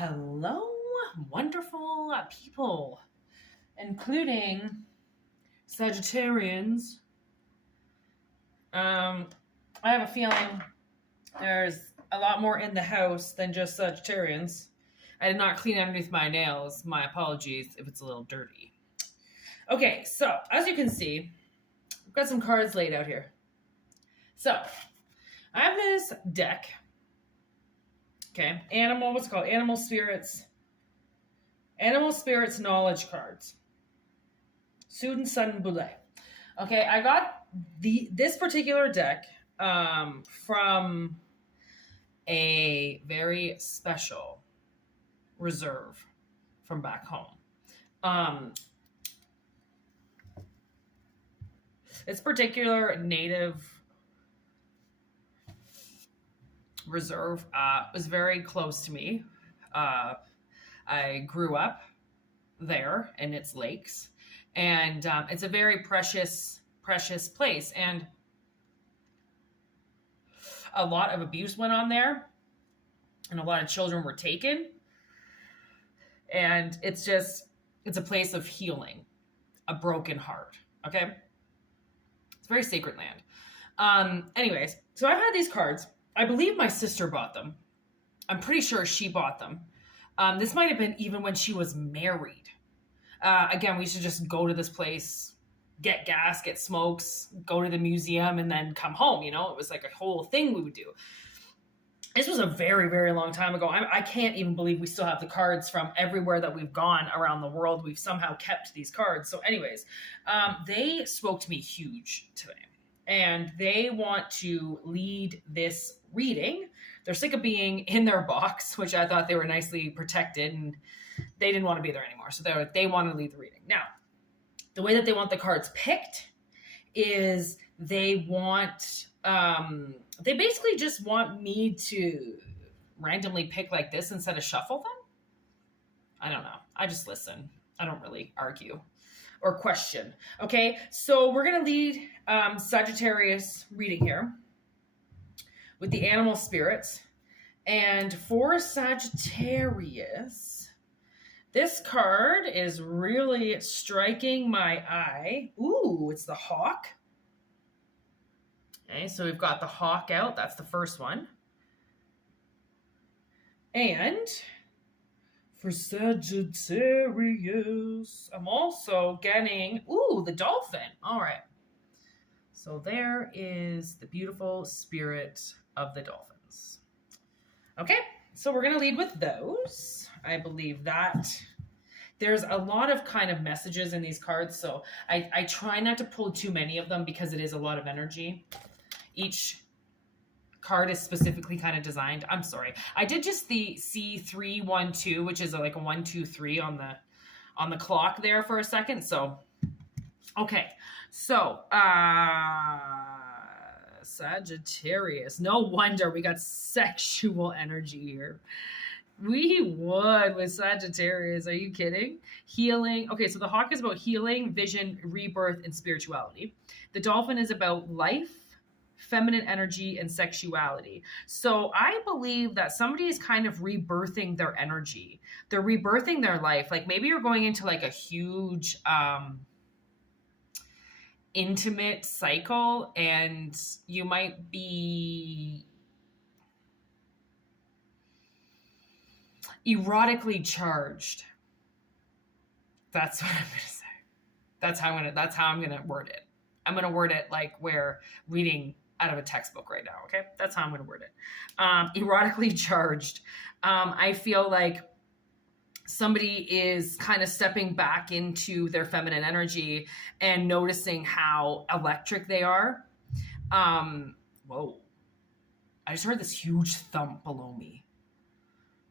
Hello, wonderful people, including Sagittarians. I have a feeling there's a lot more in the house than just Sagittarians. I did not clean underneath my nails. My apologies if it's a little dirty. Okay, so as you can see, I've got some cards laid out here. So I have this deck. Okay, what's it called? Animal Spirits Knowledge Cards. Sudin Sun Boulay. Okay, I got this particular deck from a very special reserve from back home. This particular native reserve was very close to me. I grew up there in its lakes, and it's a very precious place, and a lot of abuse went on there, and a lot of children were taken, and it's a place of healing a broken heart. Okay, it's very sacred land. Anyways, so I've had these cards. I believe my sister bought them. I'm pretty sure she bought them. This might have been even when she was married. Again, we should just go to this place, get gas, get smokes, go to the museum, and then come home. You know, it was like a whole thing we would do. This was a very, very long time ago. I can't even believe we still have the cards from everywhere that we've gone around the world. We've somehow kept these cards. So anyways, they spoke to me huge today. And they want to lead this reading. They're sick of being in their box, which I thought they were nicely protected, and they didn't want to be there anymore. So they want to lead the reading. Now, the way that they want the cards picked is they basically just want me to randomly pick like this instead of shuffle them. I don't know. I just listen. I don't really argue or question. Okay, so we're going to lead Sagittarius reading here with the animal spirits. And for Sagittarius, this card is really striking my eye. Ooh, it's the hawk. Okay, so we've got the hawk out. That's the first one. And for Sagittarius, I'm also getting, the dolphin. All right. So there is the beautiful spirit of the dolphins. Okay, so we're going to lead with those. I believe that there's a lot of kind of messages in these cards, so I try not to pull too many of them because it is a lot of energy. Each card is specifically kind of designed. I'm sorry. I did just the C312, which is like a 1, 2, 3 on the clock there for a second. So, okay. So, Sagittarius. No wonder we got sexual energy here. We would with Sagittarius. Are you kidding? Healing. Okay, so the hawk is about healing, vision, rebirth, and spirituality. The dolphin is about life, feminine energy, and sexuality. So I believe that somebody is kind of rebirthing their energy. They're rebirthing their life. Like maybe you're going into like a huge intimate cycle, and you might be erotically charged. That's what I'm gonna say. That's how I'm gonna word it. I'm gonna word it like we're reading out of a textbook right now. Okay, that's how I'm gonna word it. Erotically charged. I feel like somebody is kind of stepping back into their feminine energy and noticing how electric they are. Whoa. I just heard this huge thump below me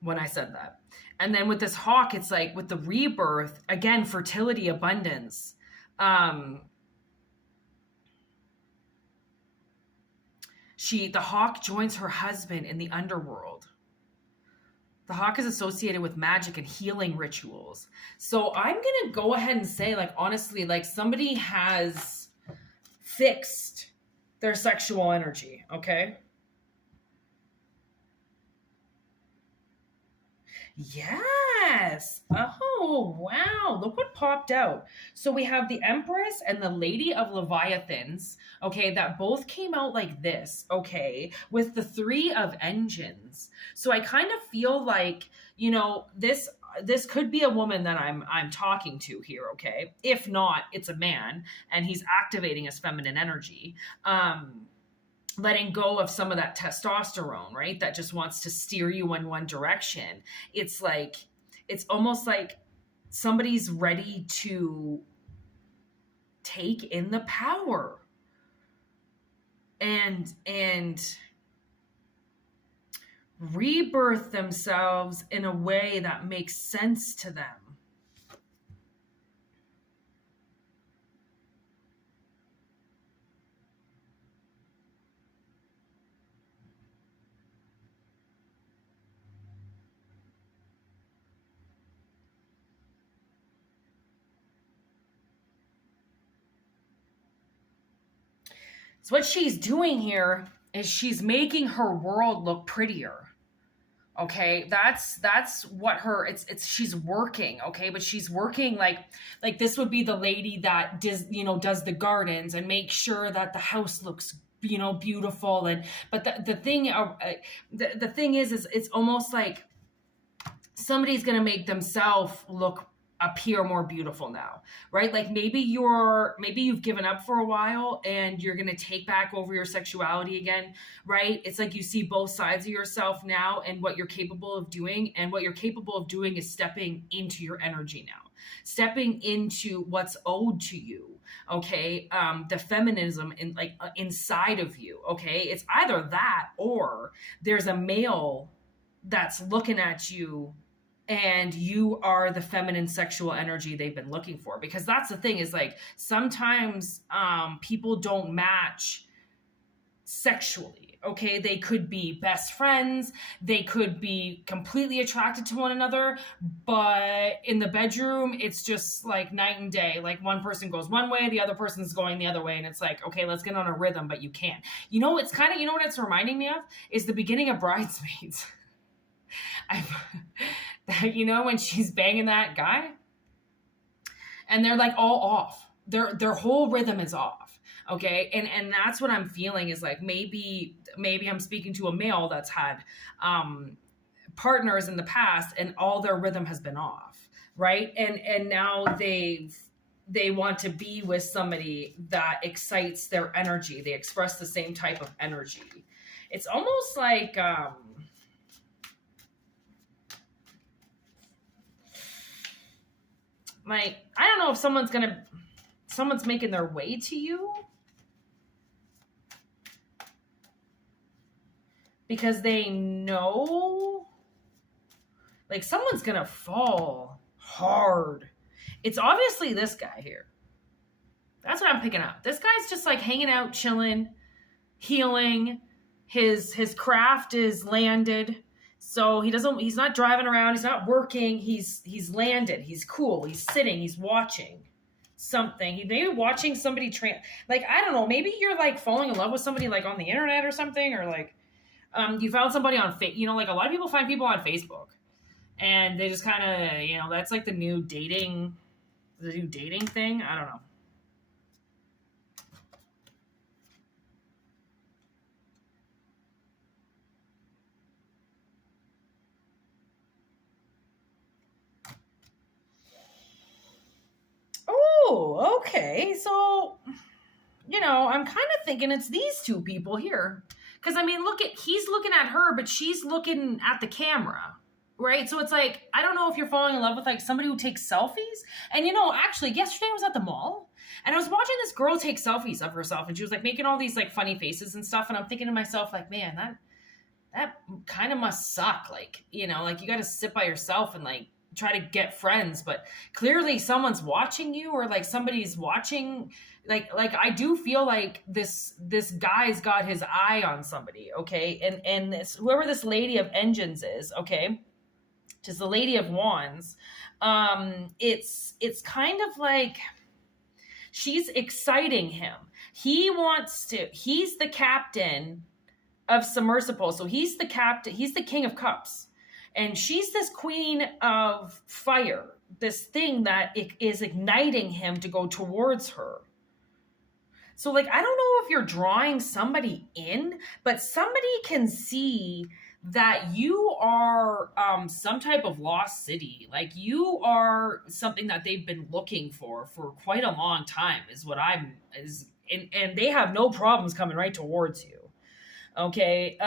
when I said that. And then with this hawk, it's like with the rebirth, again, fertility, abundance. The hawk joins her husband in the underworld. The hawk is associated with magic and healing rituals. So I'm going to go ahead and say, like, honestly, like somebody has fixed their sexual energy, okay? Yes. Oh, wow. Look what popped out. So we have the Empress and the Lady of Leviathans, okay, that both came out like this, okay, with the Three of Engines. So I kind of feel like, this could be a woman that I'm talking to here, okay? If not, it's a man and he's activating his feminine energy. Letting go of some of that testosterone, right? That just wants to steer you in one direction. It's almost like somebody's ready to take in the power and rebirth themselves in a way that makes sense to them. So what she's doing here is she's making her world look prettier. Okay, that's what her it's she's working, okay, but she's working like this would be the lady that does the gardens and make sure that the house looks beautiful. And but the thing is it's almost like somebody's gonna make themselves appear more beautiful now, right? Like maybe you've given up for a while and you're going to take back over your sexuality again, right? It's like you see both sides of yourself now and what you're capable of doing, and what you're capable of doing is stepping into your energy now, stepping into what's owed to you, okay? The feminism inside of you, okay? It's either that or there's a male that's looking at you and you are the feminine sexual energy they've been looking for. Because that's the thing, is like sometimes people don't match sexually, okay? They could be best friends, they could be completely attracted to one another, but in the bedroom it's just like night and day. Like one person goes one way, the other person's going the other way, and it's like, okay, let's get on a rhythm, but you can't. It's kind of, what it's reminding me of is the beginning of Bridesmaids. When she's banging that guy and they're like all off, their whole rhythm is off, okay? And that's what I'm feeling, is like maybe I'm speaking to a male that's had partners in the past and all their rhythm has been off, right? And now they want to be with somebody that excites their energy. They express the same type of energy. It's almost like I don't know if someone's making their way to you because they know like someone's gonna fall hard. It's obviously this guy here. That's what I'm picking up. This guy's just like hanging out, chilling, healing. His craft is landed. So he's not driving around, he's not working, he's landed, he's cool, he's sitting, he's watching something. He may be watching somebody I don't know, maybe you're like falling in love with somebody like on the internet or something, or like you found somebody on like a lot of people find people on Facebook and they just kind of, that's like the new dating thing. I don't know. Oh, okay. So, I'm kind of thinking it's these two people here. Because, he's looking at her, but she's looking at the camera, right? So it's like, I don't know if you're falling in love with like somebody who takes selfies. And, actually, yesterday I was at the mall and I was watching this girl take selfies of herself, and she was like making all these like funny faces and stuff. And I'm thinking to myself, like, man, that kind of must suck. Like, like you got to sit by yourself and like try to get friends, but clearly someone's watching you, or like somebody's watching. Like I do feel like this guy's got his eye on somebody, okay? And whoever this Lady of Engines is, okay, just the Lady of Wands, it's kind of like she's exciting him. He's the captain of submersible, so he's the captain, he's the King of Cups. And she's this queen of fire, this thing that is igniting him to go towards her. So, like, I don't know if you're drawing somebody in, but somebody can see that you are some type of lost city. Like, you are something that they've been looking for quite a long time, is what and they have no problems coming right towards you. Okay.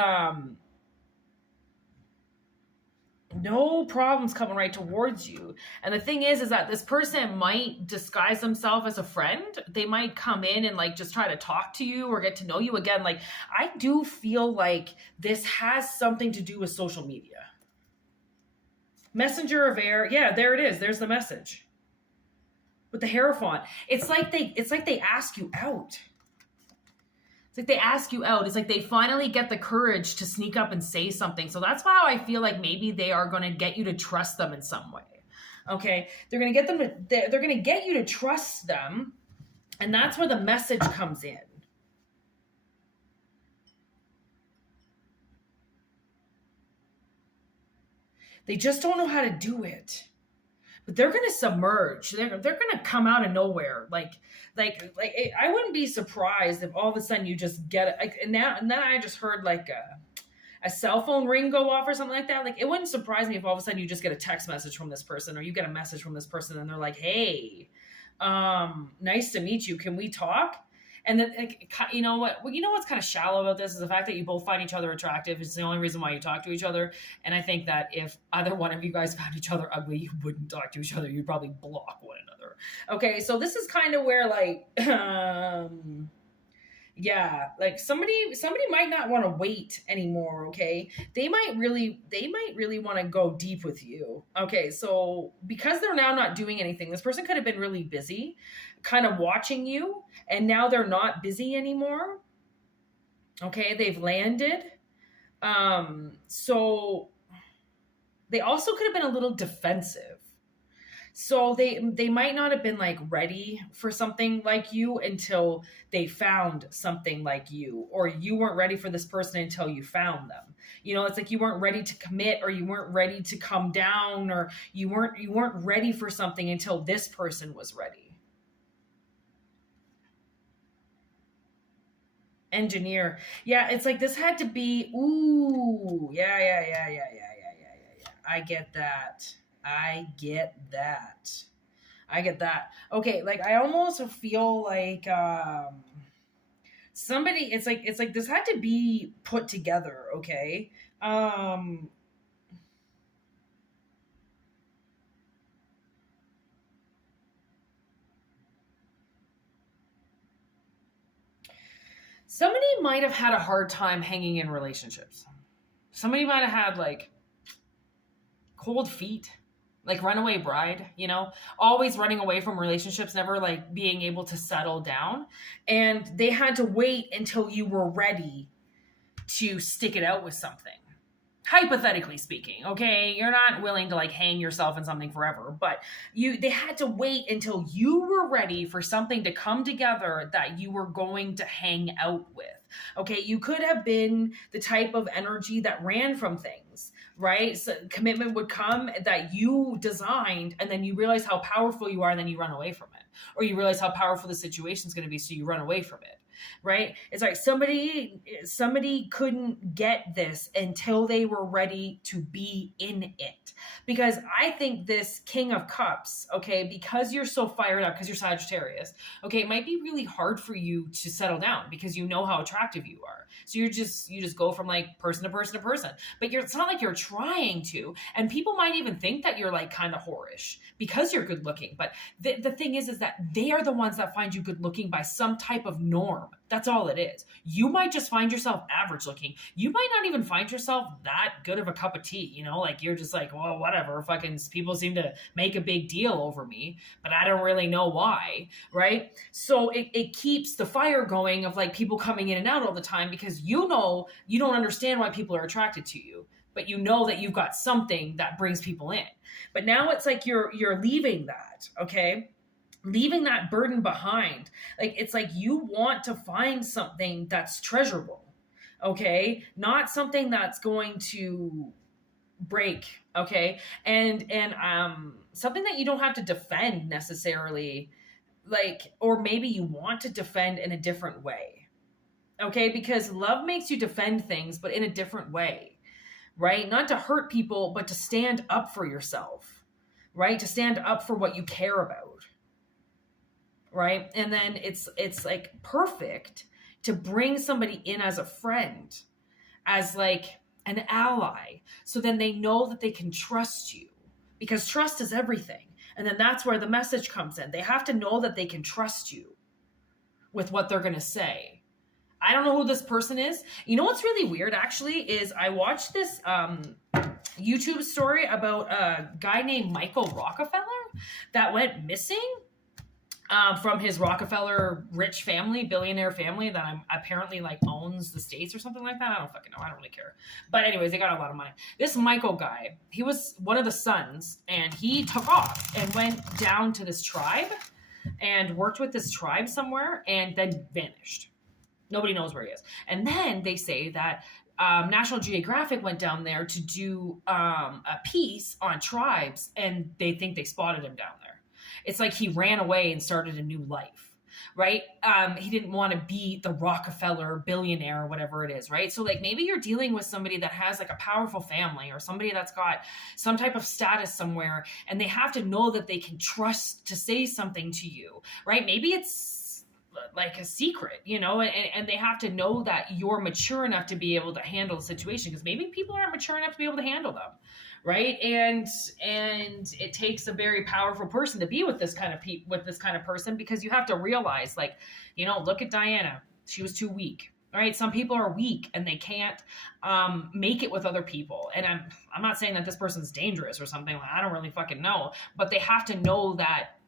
No problems coming right towards you. And the thing is that this person might disguise themselves as a friend. They might come in and like just try to talk to you or get to know you again. Like, I do feel like this has something to do with social media. Messenger of air. Yeah, there it is. There's the message with the Hierophant. It's like they ask you out. It's like they ask you out. It's like they finally get the courage to sneak up and say something. So that's how I feel like maybe they are going to get you to trust them in some way. Okay, they're going to get you to trust them, and that's where the message comes in. They just don't know how to do it. But they're going to submerge. They're going to come out of nowhere. Like I wouldn't be surprised if all of a sudden you just get it. And then I just heard like a cell phone ring go off or something like that. Like, it wouldn't surprise me if all of a sudden you just get a text message from this person, or you get a message from this person and they're like, hey, nice to meet you. Can we talk? And then, you know what's kind of shallow about this is the fact that you both find each other attractive. It's the only reason why you talk to each other. And I think that if either one of you guys found each other ugly, you wouldn't talk to each other. You'd probably block one another. Okay, so this is kind of where like, yeah, like somebody might not want to wait anymore. Okay, they might really want to go deep with you. Okay, so because they're now not doing anything, this person could have been really busy kind of watching you, and now they're not busy anymore. Okay, they've landed. So they also could have been a little defensive. So they might not have been like ready for something like you until they found something like you, or you weren't ready for this person until you found them. You know, it's like you weren't ready to commit, or you weren't ready to come down, or you weren't ready for something until this person was ready. Engineer. Yeah, it's like this had to be, ooh, yeah. I get that. Okay, like I almost feel like somebody, it's like this had to be put together, okay? Somebody might have had a hard time hanging in relationships. Somebody might have had like cold feet, like runaway bride, you know, always running away from relationships, never like being able to settle down. And they had to wait until you were ready to stick it out with something. Hypothetically speaking, okay, you're not willing to like hang yourself in something forever, but they had to wait until you were ready for something to come together that you were going to hang out with. Okay, you could have been the type of energy that ran from things, right? So commitment would come that you designed, and then you realize how powerful you are, and then you run away from it. Or you realize how powerful the situation is going to be, so you run away from it. Right? It's like somebody couldn't get this until they were ready to be in it. Because I think this King of Cups, okay, because you're so fired up, because you're Sagittarius, okay, it might be really hard for you to settle down because you know how attractive you are. So you just go from like person to person to person. But it's not like you're trying to. And people might even think that you're like kind of whorish because you're good looking. But the thing is that they are the ones that find you good looking by some type of norm. That's all it is. You might just find yourself average looking. You might not even find yourself that good of a cup of tea, you know, like you're just like, well, whatever, fucking people seem to make a big deal over me, but I don't really know why, right? So it keeps the fire going of like people coming in and out all the time, because you know, you don't understand why people are attracted to you, but you know that you've got something that brings people in. But now it's like you're leaving that, okay? Leaving that burden behind. Like, it's like you want to find something that's treasurable, okay? Not something that's going to break, okay? And something that you don't have to defend necessarily, like, or maybe you want to defend in a different way, okay? Because love makes you defend things, but in a different way, right? Not to hurt people, but to stand up for yourself, right? To stand up for what you care about, right? And then it's like perfect to bring somebody in as a friend, as like an ally, so then they know that they can trust you, because trust is everything. And then that's where the message comes in. They have to know that they can trust you with what they're going to say. I don't know who this person is. You know what's really weird actually is I watched this YouTube story about a guy named Michael Rockefeller that went missing from his Rockefeller rich family, billionaire family that apparently like owns the states or something like that. I don't fucking know. I don't really care. But anyways, they got a lot of money. This Michael guy, he was one of the sons, and he took off and went down to this tribe and worked with this tribe somewhere and then vanished. Nobody knows where he is. And then they say that National Geographic went down there to do a piece on tribes, and they think they spotted him down there. It's like he ran away and started a new life, right? He didn't want to be the Rockefeller billionaire or whatever it is, right? So like maybe you're dealing with somebody that has like a powerful family or somebody that's got some type of status somewhere, and they have to know that they can trust to say something to you, right? Maybe it's like a secret, you know, and they have to know that you're mature enough to be able to handle the situation, because maybe people aren't mature enough to be able to handle them, right? And it takes a very powerful person to be with this kind of person, because you have to realize, like, you know, look at Diana. She was too weak, right? Some people are weak and they can't make it with other people. And I'm not saying that this person's dangerous or something. Like, I don't really fucking know, but they have to know that.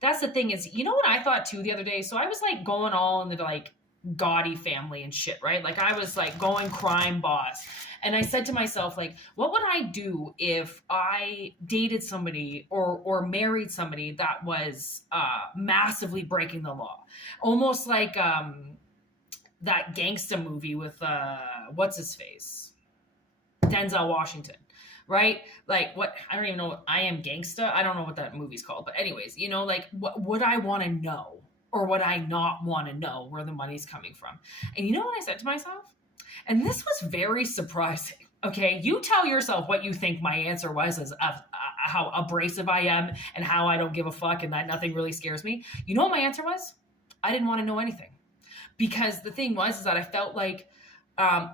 That's the thing is, you know what I thought too the other day? So I was like going all into like gaudy family and shit, right? Like I was like going crime boss. And I said to myself, like, what would I do if I dated somebody or married somebody that was massively breaking the law? Almost like that gangsta movie with, what's his face? Denzel Washington. Right? Like what, I don't even know what I Am Gangsta. I don't know what that movie's called, but anyways, you know, like what would I want to know, or would I not want to know where the money's coming from? And you know what I said to myself? And this was very surprising. Okay. You tell yourself what you think my answer was, as how abrasive I am and how I don't give a fuck and that nothing really scares me. You know what my answer was? I didn't want to know anything, because the thing was is that I felt like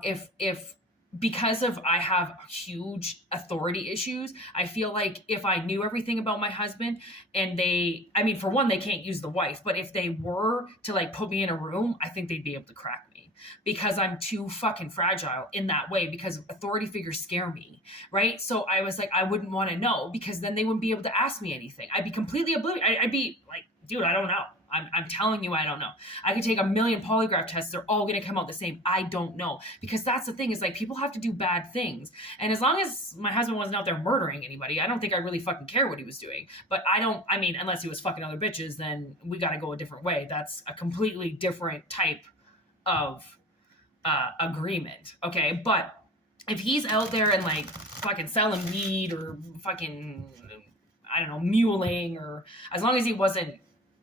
if because of I have huge authority issues, I feel like if I knew everything about my husband and I mean, for one, they can't use the wife, but if they were to like put me in a room, I think they'd be able to crack me, because I'm too fucking fragile in that way, because authority figures scare me, right? So I was like, I wouldn't want to know, because then they wouldn't be able to ask me anything. I'd be completely oblivious. I'd be like, dude, I don't know. I'm telling you, I don't know. I could take a million polygraph tests. They're all going to come out the same. I don't know. Because that's the thing, is like people have to do bad things. And as long as my husband wasn't out there murdering anybody, I don't think I really fucking care what he was doing. But I mean, unless he was fucking other bitches, then we got to go a different way. That's a completely different type of agreement. Okay. But if he's out there and like fucking selling weed or fucking, I don't know, muling, or as long as he wasn't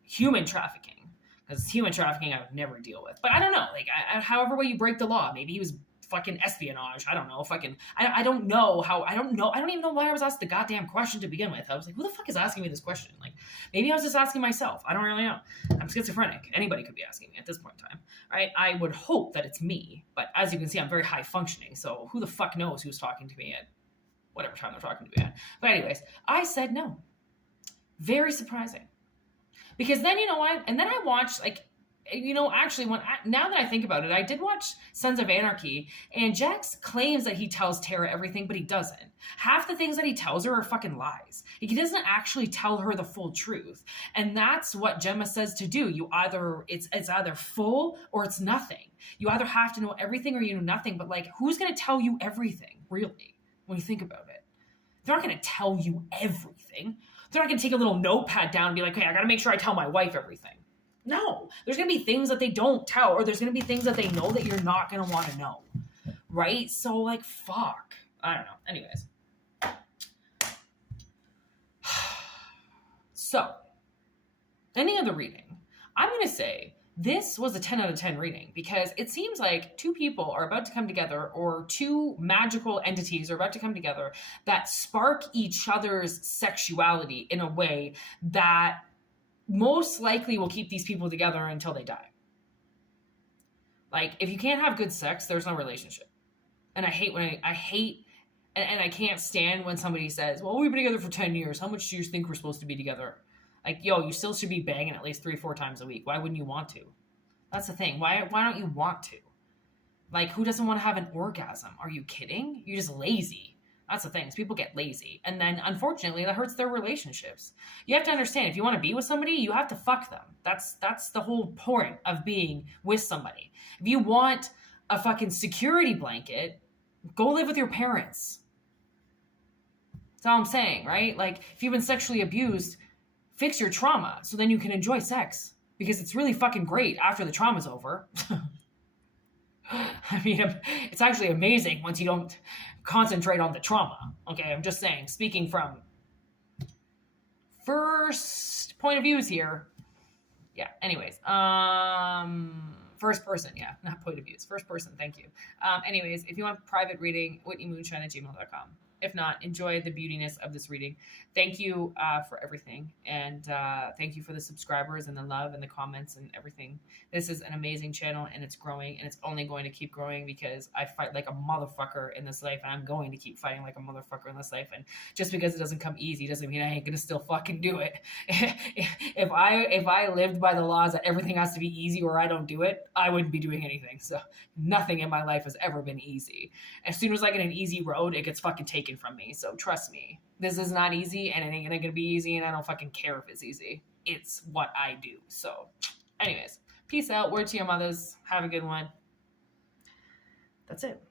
human trafficking, because human trafficking I would never deal with. But I don't know, like however way you break the law, maybe he was fucking espionage. I don't know, fucking I don't know how. I don't even know why I was asked the goddamn question to begin with. I was like, who the fuck is asking me this question? Like maybe I was just asking myself. I don't really know. I'm schizophrenic. Anybody could be asking me at this point in time, right? I would hope that it's me, but as you can see, I'm very high functioning, so who the fuck knows who's talking to me at whatever time they're talking to me at. But anyways, I said no. Very surprising. Because then, you know what? And then I watched, like, you know, actually, now that I think about it, I did watch Sons of Anarchy, and Jax claims that he tells Tara everything, but he doesn't. Half the things that he tells her are fucking lies. He doesn't actually tell her the full truth. And that's what Gemma says to do. It's either full or it's nothing. You either have to know everything or you know nothing. But, like, who's going to tell you everything, really, when you think about it? They're not going to tell you everything. They're not going to take a little notepad down and be like, hey, I got to make sure I tell my wife everything. No, there's going to be things that they don't tell, or there's going to be things that they know that you're not going to want to know. Right? So, like, fuck. I don't know. Anyways. So, any other reading, I'm going to say this was a 10 out of 10 reading because it seems like two people are about to come together, or two magical entities are about to come together that spark each other's sexuality in a way that most likely will keep these people together until they die. Like, if you can't have good sex, there's no relationship. And I hate when I hate, and I can't stand when somebody says, well, we've been together for 10 years. How much do you think we're supposed to be together? Like, yo, you still should be banging at least 3-4 times a week. Why wouldn't you want to? That's the thing. Why don't you want to? Like, who doesn't want to have an orgasm? Are you kidding? You're just lazy. That's the thing. Is people get lazy. And then, unfortunately, that hurts their relationships. You have to understand, if you want to be with somebody, you have to fuck them. That's the whole point of being with somebody. If you want a fucking security blanket, go live with your parents. That's all I'm saying, right? Like, if you've been sexually abused, fix your trauma so then you can enjoy sex, because it's really fucking great after the trauma's over. I mean, it's actually amazing once you don't concentrate on the trauma. Okay, I'm just saying, speaking from first point of views here. Yeah, anyways. First person, yeah, not point of views. First person, thank you. Anyways, if you want private reading, whitneymoonshine@gmail.com. If not, enjoy the beautiness of this reading. Thank you for everything. And thank you for the subscribers and the love and the comments and everything. This is an amazing channel, and it's growing, and it's only going to keep growing because I fight like a motherfucker in this life, and I'm going to keep fighting like a motherfucker in this life. And just because it doesn't come easy doesn't mean I ain't gonna still fucking do it. If I lived by the laws that everything has to be easy or I don't do it, I wouldn't be doing anything. So nothing in my life has ever been easy. As soon as I get an easy road, it gets fucking taken from me. So trust me, this is not easy, and it ain't gonna be easy, and I don't fucking care if it's easy. It's what I do. So anyways, peace out. Word to your mothers. Have a good one. That's it.